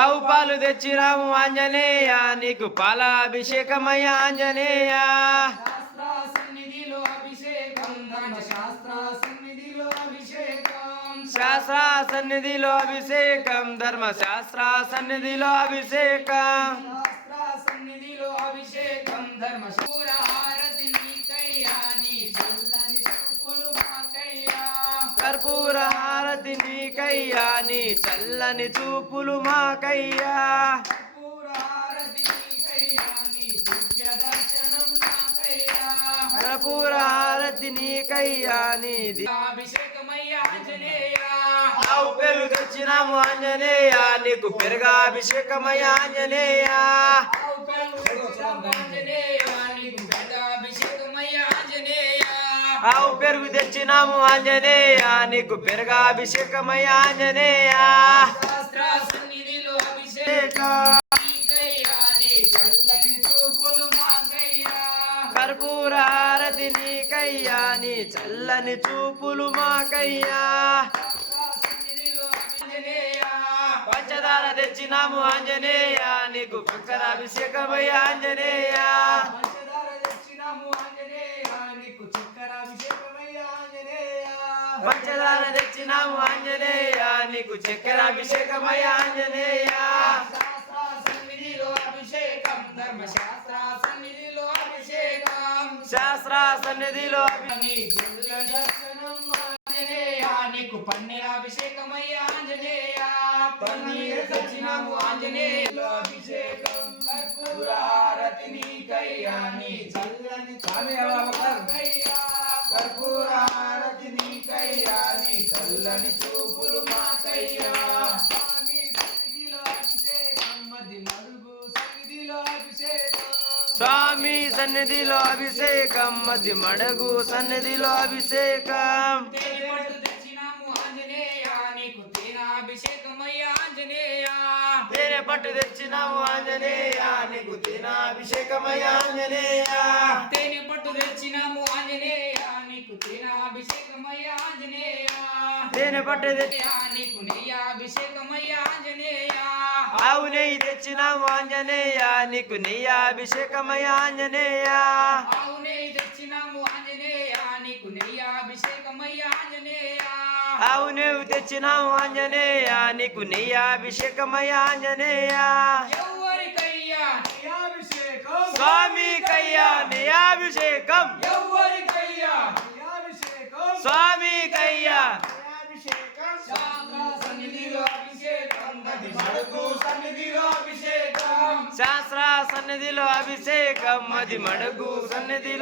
ఆవు పాలు తెచ్చినాము ఆంజనేయ నీకు పాలాభిషేకమయ్య ఆంజనేయ. శాస్త్ర సన్నిధిలో అభిషేకం. అభిషేకం శాస్త్ర సన్నిధిలో అభిషేకం. సన్నిధిలో ధర్మశూర హారతి నీకయ్యా నీ చల్లని చూపులు మాకయ్యా. కర్పూర హారతి నీకయ్యా నీ చల్లని చూపులు మాకయ్యా. కర్పూర హారతి నీకయ్యా నీది దివ్య దర్శనం మాకయ్యా నీ ది- అభిషేకమయ్యా ఆవు పెరుగు తెచ్చినాము ఆంజనేయ నీకు పెరుగాభిషేకమయ్య ఆంజనేయ. ఆంజనేయ ఆవు పెరుగు తెచ్చినాము ఆంజనేయ నీకు పెరుగాభిషేకమయ్య ఆంజనేయ. శాస్త్ర సన్నిధిలో అభిషేకం. నీకయ్యా నీ చల్లని చూపులు మాకయ్యా. ఆంజనేయ పంచదార తెచ్చినాము ఆంజనేయ నీకు పంచదాభిషేకమయ్య ఆంజనేయ పంచదార తెచ్చినాము ఆంజనేయ నీకు చక్కెర అభిషేకమయ్యా ఆంజనేయ పంచదార తెచ్చినాము ఆంజనేయ. నీకు చక్కెరాభిషేకమయ్య ఆంజనేయ. శాస్త్ర సన్నిధిలో అభిషేకం. ధర్మశాస్త్ర సన్నిధిలో అభిషేకం శాస్త్ర సన్నిధిలో ఆంజనేయ. నీకు పన్నీర్ అభిషేకమయ్యా ఆంజనేయ. పన్నీర్ తెచ్చినాము ఆంజనేయులో అభిషేకం. కర్పూర హారతి నీకయ్యా నీ చల్లని కయ్యా కర్పూర హారతి నీకయ్యా నీ చల్లని చూపులు మాకయ్యా. స్వామి సన్నిధిలో అభిషేకం మది మరుగు సన్నిధిలో అభిషేకం. స్వామి సన్నిధిలో అభిషేకం మధ్య మడగు సన్నిధిలో అభిషేకం. తేనె పట్టు తెచ్చినాము ఆంజనేయ నీకు తేనె ఆంజనేయ. తేనె పట్టు తెచ్చినాము ఆంజనేయ. నీకు తేనాభిషేకమయ్యా ఆంజనేయ? తేనె పట్టు తెచ్చి యా నీకు నెయ్యాభిషేకమయ్యా ఆంజనేయ? ఆవు నెయ్యి తెచ్చినాము ఆంజనేయ నీకు నెయ్యాభిషేకమయ్య ఆంజనేయ? ఆవు నెయ్యి తెచ్చినాము ఆంజనేయ నీకు నెయ్యాభిషేకమయ్యా ఆంజనేయ? ఆవు నెయ్యి తెచ్చినాము ఆంజనేయ నీకు నెయ్యాభిషేకమయ్య ఆంజనేయ? ఎవరికయ్యా నెయ్యాభిషేకం స్వామి కయ్యా నెయ్యాభిషేకం ఎవరికయ్యా స్వామి కయ్యా శాస్త్ర సన్నిధిలో అభిషేకం గది మడుగు సన్నిధిలో అభిషేకం శాస్త్ర సన్నిధిలో అభిషేకం అది మడుగు సన్నిధిలో